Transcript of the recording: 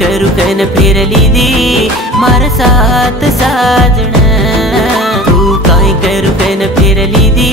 करू कन फेर लीधी मारा साथ साजन। तू काई करू कन फेर लीधी